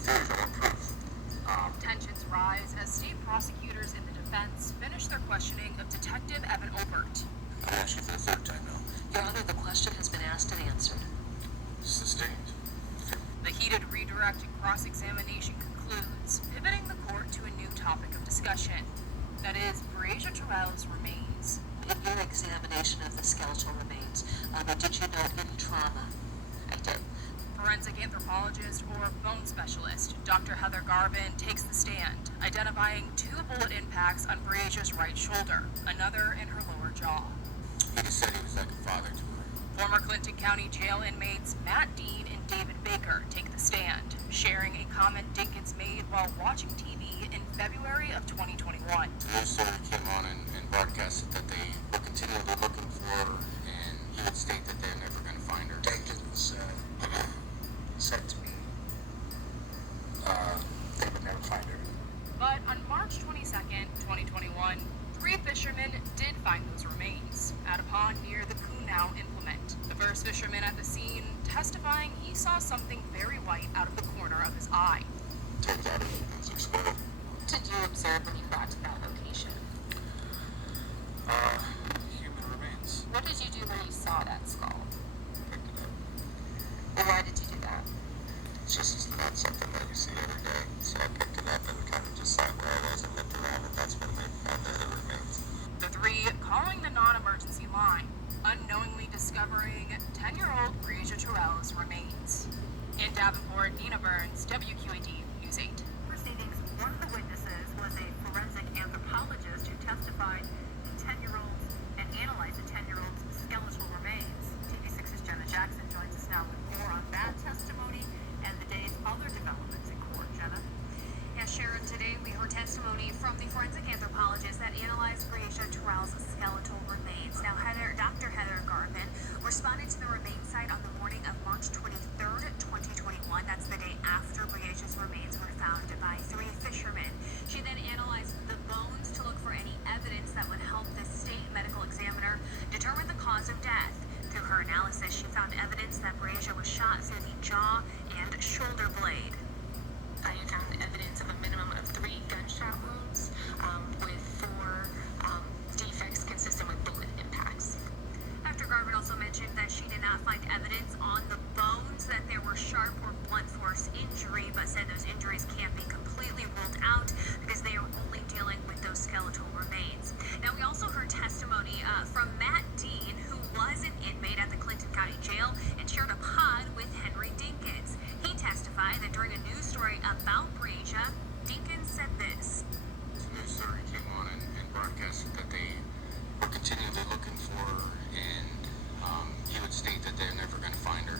theories, I want proof. Tensions rise as state prosecutors in the defense finish their questioning of Detective Evan Obert. I asked you for the third time now. Your Honor, the question has been asked and answered. Sustained. The heated redirect and cross-examination concludes, pivoting the court to a new topic of discussion. That is, Breasia Terrell's remains. In your examination of the skeletal remains, did you note any trauma? I did. Forensic anthropologist or bone specialist Dr. Heather Garvin takes the stand, identifying 2 bullet impacts on Breasia's right shoulder, another in her lower jaw. He just said he was like a father to her. Former Clinton County Jail inmates Matt Dean and David Baker take the stand, sharing a comment Dinkins made while watching TV in February of 2021. The news story came on and broadcasted that they were continually looking for her, and he would state that they're never going to find her. Dinkins said to me they would never find her. But on March 22nd, 2021, 3 fishermen did find those remains at a pond near the Kunau implement. The first fisherman at the scene testifying he saw something very white out of the corner of his eye. Turns out it was her skull. What did you observe when you got to that location? Human remains. What did you do when you saw that skull? Picked it up. And why did you do that? It's just not something that you see every day. So I picked it up and kind of just sat where I was and looked around, and that's when they found the other remains. The 3 calling the non-emergency line, unknowingly discovering 10-year-old Breasia Terrell's remains. In Davenport, Nina Burns, WQAD News 8. Proceedings, one of the witnesses was a forensic anthropologist who testified the 10-year-old's and analyzed the 10-year-old's skeletal remains. TV6's Jenna Jackson joins us now with more on that testimony and the day's other developments in court. Jenna? Yeah, Sharon, today we heard testimony from the forensic anthropologist that analyzed Breasia Terrell's skeletal remains. Now, Dr. Heather Garvin responded to the remains site on the morning of March 23rd, 2021. That's the day after Breasia's remains were found by 3 fishermen. She then analyzed the bones to look for any evidence that would help the state medical examiner determine the cause of death. Through her analysis, she found evidence that Breasia was shot through the jaw and shoulder blade. You found evidence of a minimum of 3 gunshot wounds with 4 defects consistent with bullet impacts. Dr. Garvin also mentioned that she did not find evidence on the bones that there were sharp or blunt force injury, but said those injuries can't be completely ruled out because they are only dealing with those skeletal remains. Now, we also heard testimony from Matt Dean, who was an inmate at the Clinton County Jail and shared a pod with Henry Dinkins. He testified that during a news story about Breasia, Dinkins said this. The news story came on and broadcasted that they were continually looking for her, and he would state that they're never going to find her.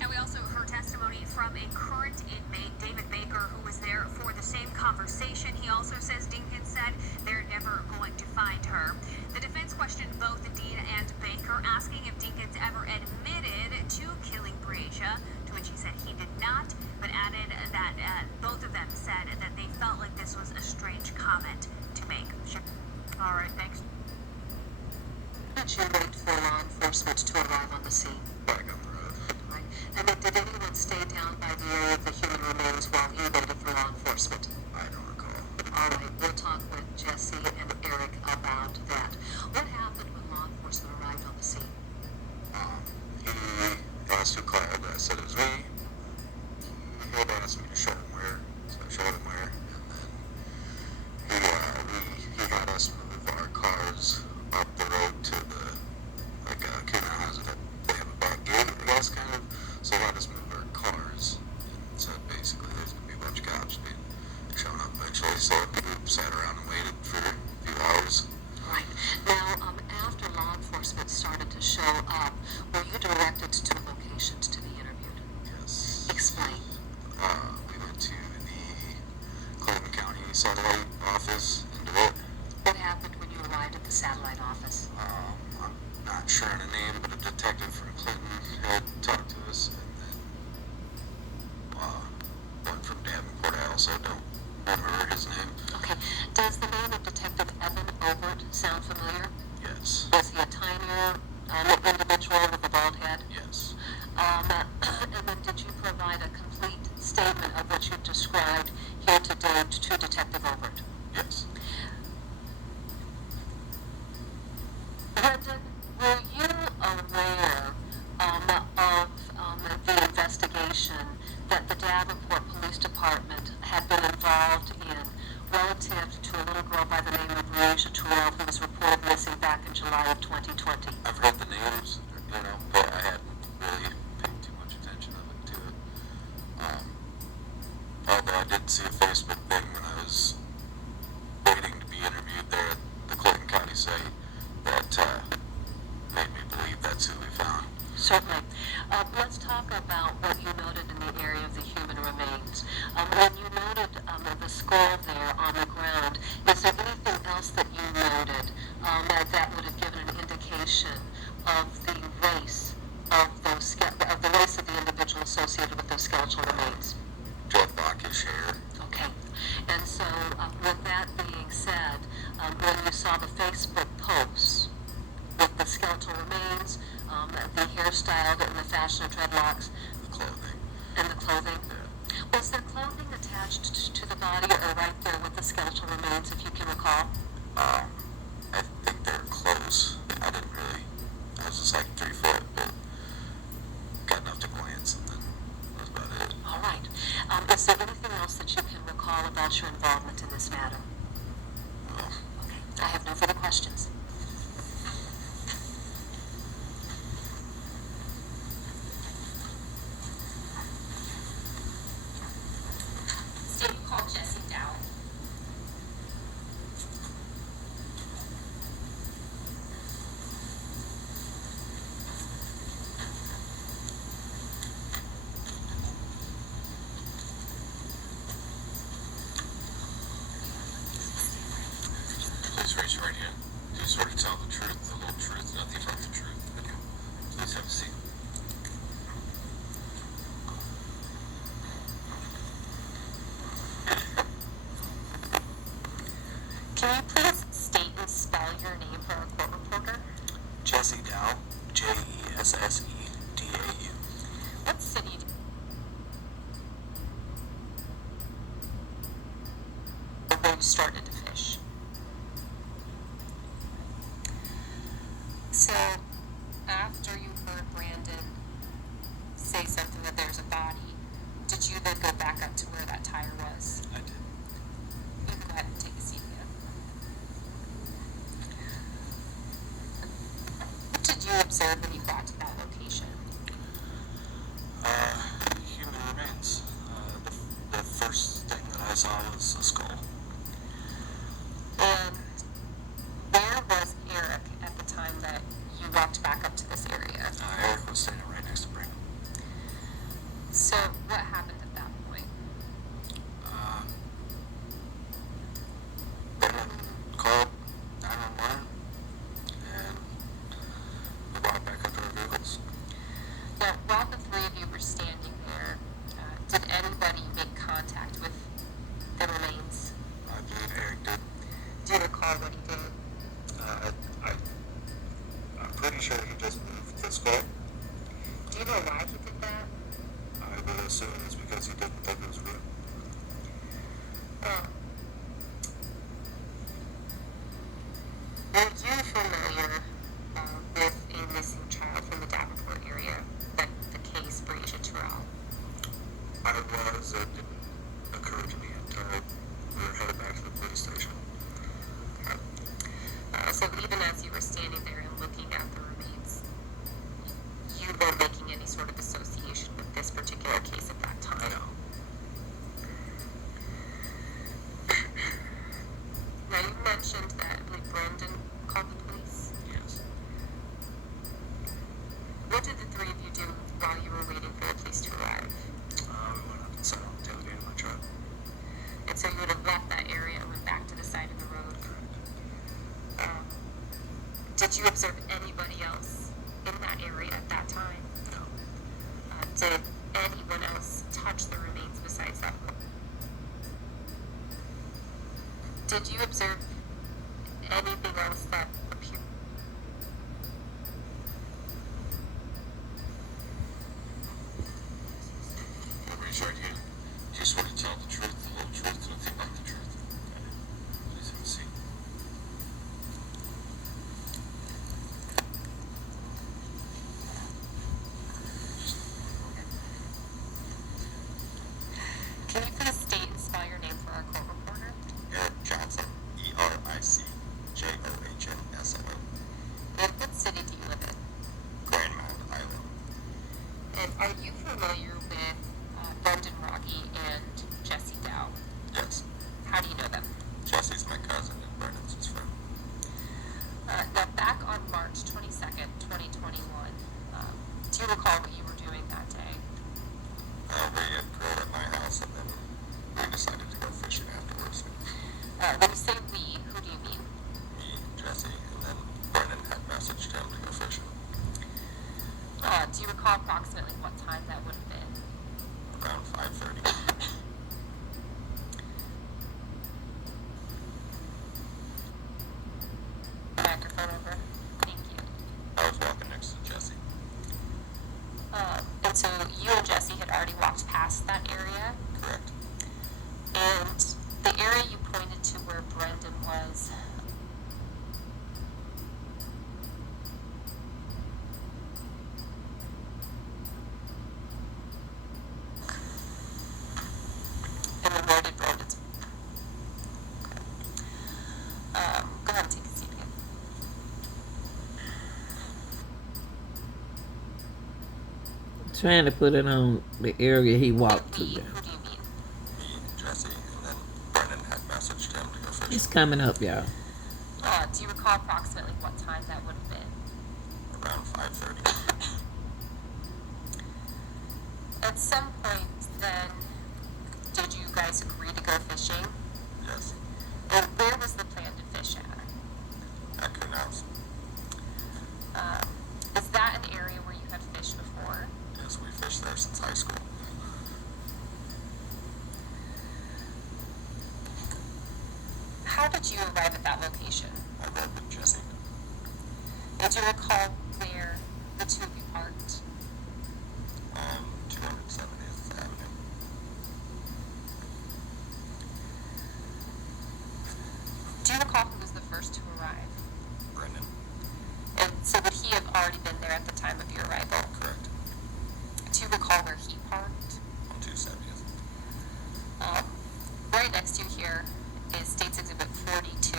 And we also heard testimony from a current inmate, David Baker, who was there for the same conversation. He also says Dinkins said they're never going to find her. The defense questioned both Dean and Baker, asking if Dinkins ever admitted to killing Breasia, to which he said he did not, but added that both of them said that they felt like this was a strange comment to make. All right, thanks. Did you wait for law enforcement to arrive on the scene? Back on the road. Right. And then did anyone stay down by the area of the human remains while he waited for law enforcement? I don't recall. All right, we'll talk with Jesse and Eric about that. What happened when law enforcement arrived on the scene? He asked who called. I said it was me. He had asked me to show him where, so I showed him where. And then he had us move our cars up the road to the, like, Kunau has it. They have a back gate, I guess, kind of. So he had us move our cars. And said basically there's going to be a bunch of cops showing up eventually. So we sat around and waited for a few hours. Right. Now, after law enforcement started to show up, were you directed to locations to be interviewed? Yes. Explain. We went to the Clinton County satellite office in DeWitt. What happened when you arrived at the satellite office? I'm not sure on a name, but a detective from Clinton had talked to us, and then one from Davenport. I also don't remember his name. Okay. Does the name of Detective Evan Obert sound familiar? Yes. Was he a tinier individual with a bald head? Yes. And then did you provide a complete statement described here today to Detective Obert. Yes. Brendan, were you aware of the investigation that the Davenport Police Department had been involved in relative to a little girl by the name of Reisha Terrell who was reported missing back in July of 2020? I've heard the names, but I hadn't really paid too much attention to it. Although I did see a Facebook thing when I was waiting to be interviewed there at the Clinton County site that made me believe that's who we found. Certainly. Let's talk about what you noted in the area of the human remains. When you noted the skull there on the ground, is there anything else that you noted that would have given an indication of the race of the race of the individual associated with those skeletal remains? Jet blackish hair. Okay. And so, with that being said, when you saw the Facebook posts with the skeletal remains, the hairstyle and the fashion of dreadlocks, The clothing. and the clothing, Yeah. was there clothing attached to the body or right there with the skeletal remains, if you can recall? I think they were close. I didn't really. I was just like 3 foot, but got enough to glance, and then that was about it. All right. Is there anything else that you can recall about your involvement in this matter? Well, Okay. I have no further questions. State called Jesse Dow. please raise your right hand. Do you swear to tell the truth, the whole truth, nothing but the truth? I do. Please have a seat. Can you please state and spell your name for our court reporter? Jesse Dow, Jesssedau. What city where you started to fish? So, after you heard Brandon say something that there's a body, did you then go back up to where that tire was? I did. You can go ahead and take a seat again. What did you observe when you got to that location? Human remains. The first thing that I saw was a skull. And where was Eric at the time that you walked back up to this area? Eric was standing right next to Brandon. So, what happened at that point? Brandon called 911, and we walked back up to our vehicles. Now, while the three of you were standing there, did anybody make contact with the remains? I believe Eric did. Do you recall what he did? I'm pretty sure he just moved the skull. Do you know why he did that? I would assume it's because he didn't think it was real. Were you familiar with a missing child from the Davenport area, the case Reisha Terrell? I was. It didn't occur to me until we were headed back to the police station. So even as you were standing there and looking at the remains, you weren't making any sort of association with this particular case at that time? No. Now, you mentioned that, I believe, Brandon called the police. Yes. What did the three of you do while you were waiting for the police to arrive? We went up and sat on the tailgate of my truck. And so you would have left that area and went back to the side of the road. Did you observe anybody else in that area at that time? No. Did anyone else touch the remains besides that one? Did you observe anything else that appeared? Raise your right hand. Do you swear to tell the truth, the whole truth, nothing but the truth. Please have a seat. Can you please state and spell your name for our court reporter? Eric Johnson, ERICJOHNSON. And what city do you live in? Grand Mound, Iowa. And are you familiar with Brendan Rocky and Jesse Dow? Yes. How do you know them? Jesse's my cousin and Brendan's his friend. Now, back on March 22nd, 2021, do you recall what you were doing that day? We had grilled at my house and then we decided to go fishing afterwards. When you say we, who do you mean? Me, Jesse, and then Brendan had messaged him to go fishing. Do you recall approximately what time that would have been? Around 5:30. Microphone over. Thank you. I was walking next to Jesse. And so you and Jesse had already walked past that area, Correct. and the area you pointed to where Brendan was, and then where did Brendan's? Go ahead and take a seat again. Trying to put it on the area he walked We, to. who do you mean? Me, Jesse, and then Brendan had messaged him to go fishing. It's coming up, y'all. Do you recall approximately what time that would have been? Around 5:30. At some point then, did you guys agree to go fishing? Yes. And where was the plan to fish at? At Coon House. Is that an area where you had fished before? Yes, we fished there since high school. How did you arrive at that location? I rode with Jesse. And do you recall where the two of you parked? 270th Avenue. Do you recall who was the first to arrive? Brendan. And so would he have already been there at the time of your arrival? Correct. Do you recall where he parked? On 270th. Right next to you here is State's Exhibit 42.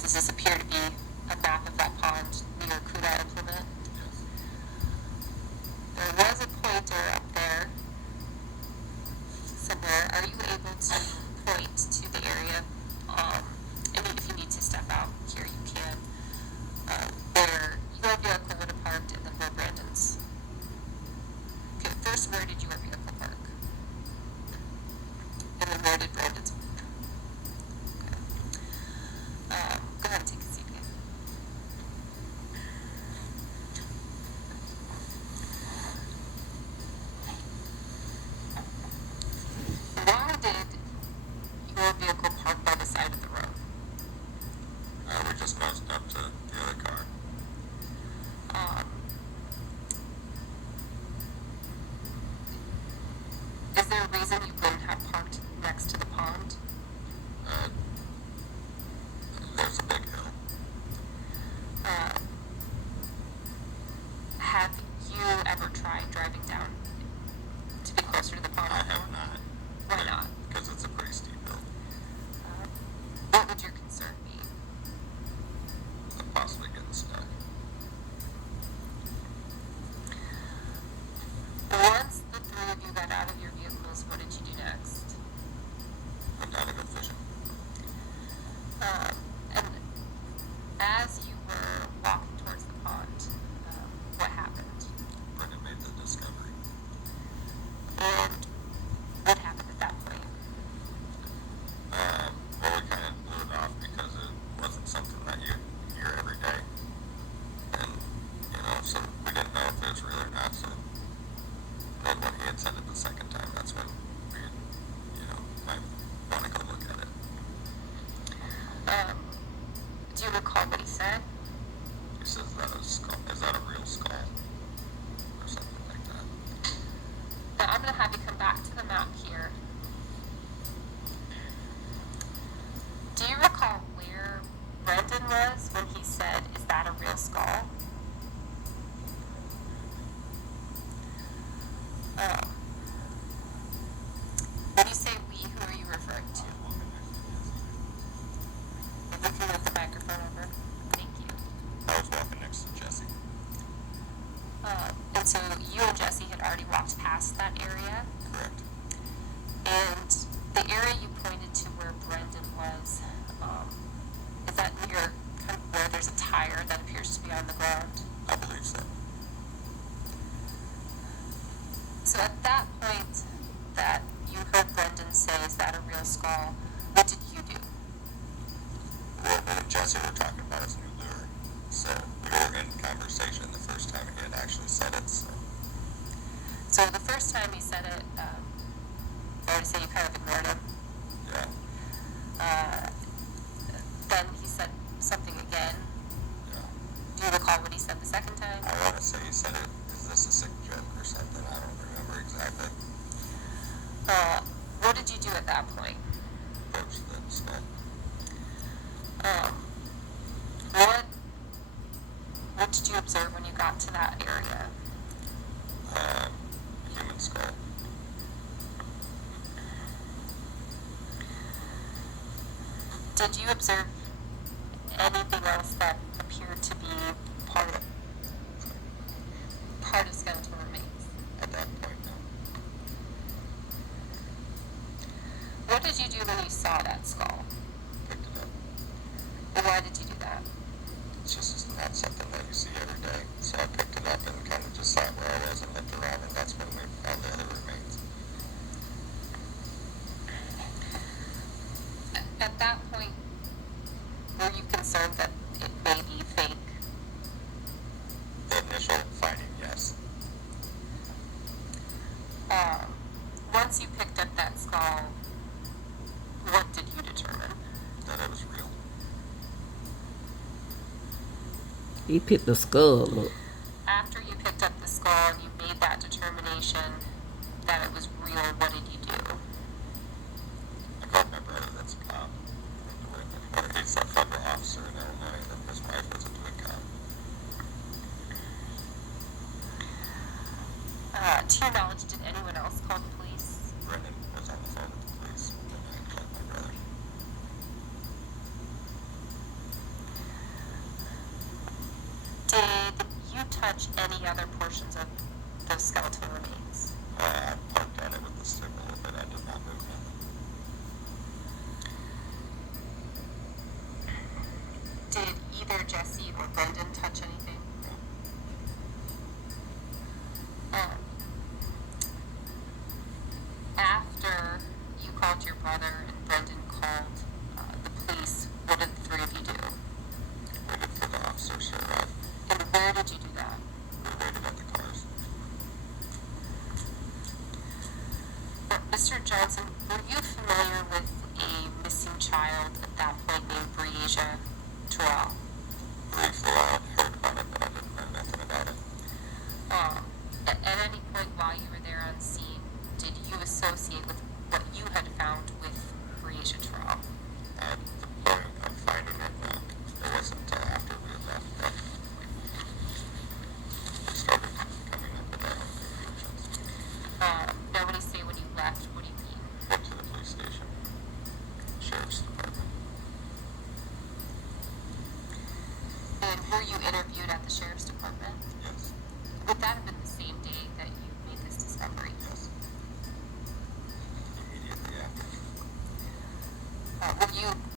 Does this appear to be a map of that pond near CUDA implement? Yes. There was a pointer up there somewhere. Are you able to point to the area? And if you need to step out here, you can. Where your vehicle would have parked and then where Brandon's. Okay, first, where did your vehicle park? And then where did Brandon's park? Okay. Go ahead and take a seat again. Why did your vehicle park by the side of the road? We just nosed up to the other car. Is there a reason you wouldn't have parked next to the pond? There's a big hill. Have you ever tried driving down to be closer to the pond? I have not. Why not? Because it's a pretty steep hill. What would your concern be? Possibly getting stuck. Once the three of you got out of your vehicles, what did you do next? Went down to go fishing. And as you were walking towards the pond, what happened? Brendan made the discovery. And what happened at that point? Well, we kind of blew it off because it wasn't something that you hear every day. And, so we didn't know if it was real or not. So then when he had said it the second time, that's when we, might want to go look at it. Do you recall what he said? He says, is that a real skull? Or something like that. Now, I'm going to have you come back to the map here Do you recall where Brendan was when he said, "Is that a real skull?" When you say we, who are you referring to? If we can move the microphone over. Thank you. I was walking next to Jesse. And so you and Jesse had already walked past that area, Correct. and the area you pointed to where Brendan was, is that near kind of where there's a tire that appears to be on the ground? I believe so. So at that point that you heard Brendan say, "Is that a real skull?" what did you do? Well, me and Jesse were talking about his new lure, so we were in conversation the first time he had actually said it, so. So the first time he said it, I would say you kind of ignored him. Yeah. Then he said something again. Yeah. Do you recall what he said the second time? I want to say he said it, is this a sick joke or something? I don't remember exactly. What did you do at that point? Approached the skull. What did you observe when you got to that area? Human skull. Did you observe anything else that appeared to be part of skeletal remains? At that point, no. What did you do when you saw that skull? Picked it up. And why did you do that? It's just not something that you see every day. So I picked it up and kind of just sat where I was and looked around, and that's when we found the other remains. At that point, were you concerned that it may be fake? The initial finding, yes. Once you picked up that skull, what did you determine? That it was real. He picked the skull up. After you picked up the skull and you made that determination that it was real, what did you do? I called my brother, that's a cop. He's a federal officer in Illinois, and his wife was a twin cop. To your knowledge, did anyone else call the police? Brendan was on the phone with the police, and I called my brother. Did you touch any other portions of those skeletal remains? I poked at it with the stick a little bit, I did not move nothing. Did either Jesse or Brendan touch anything? After you called your brother and Brendan called the police, what did the three of you do? Waited for the officers to arrive. And where did you do that? We waited at the cars. Mr. Johnson, were you familiar with a missing child at that point named Breasia Terrell? Briefly, I had heard about it, but